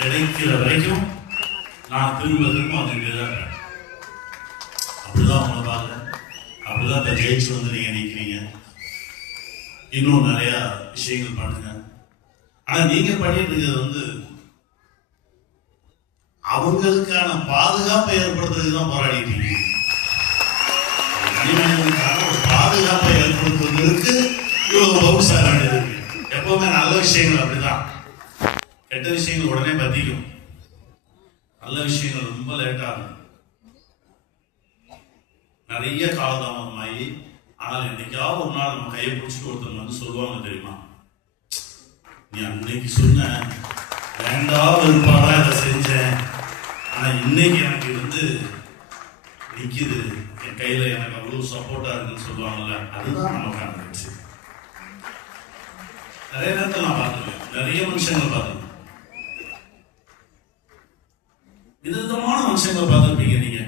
கிடைக்கிற வரைக்கும் நான் திரும்ப திரும்ப வந்துகிட்டே தான் இருப்பேன். அப்படிதான் உங்களை பார்க்குறேன். அப்படிதான் இப்போ ஜெயிச்சு வந்து நீங்க நிற்கிறீங்க. இன்னும் நிறைய விஷயங்கள் பண்ணுங்க. ஆனா நீங்க பண்ணிட்டு இருக்கிறது வந்து அவங்களுக்கான பாதுகாப்பை ஏற்படுத்துறதுக்கு தான் போராடிட்டு இருக்கீங்க. தனிமனிதனுக்கான ஒரு பாதுகாப்பை ஏற்படுத்துவதற்கு இவ்வளவு பகுசார இருக்கு. எப்பவுமே நல்ல விஷயங்கள் அப்படிதான். கெட்ட விஷயங்கள் உடனே பத்திக்கும். நல்ல விஷயங்கள் ரொம்ப லேட் ஆகும். நிறைய காலதாமதமாகி ஆனால் என்னைக்காவது ஒரு நாள் நம்ம கையை பிடிச்சிட்டு ஒருத்தவங்க வந்து சொல்லுவாங்க, தெரியுமா, நீ அன்னைக்கு சொன்ன வேண்டாம் விருப்பாதான் இதை செஞ்சேன், ஆனா இன்னைக்கு எனக்கு வந்து நிக்குது, என் கையில எனக்கு அவ்வளவு சப்போர்ட்டா இருக்குன்னு சொல்லுவாங்கல்ல, அதுதான் நமக்கான வெற்றி. நிறைய நேரத்தில் நான் பார்த்துருக்கேன், நிறைய மனுஷங்களை பார்த்துருக்கேன், விதவிதமான மனுஷங்களை பார்த்துருப்பீங்க நீங்க.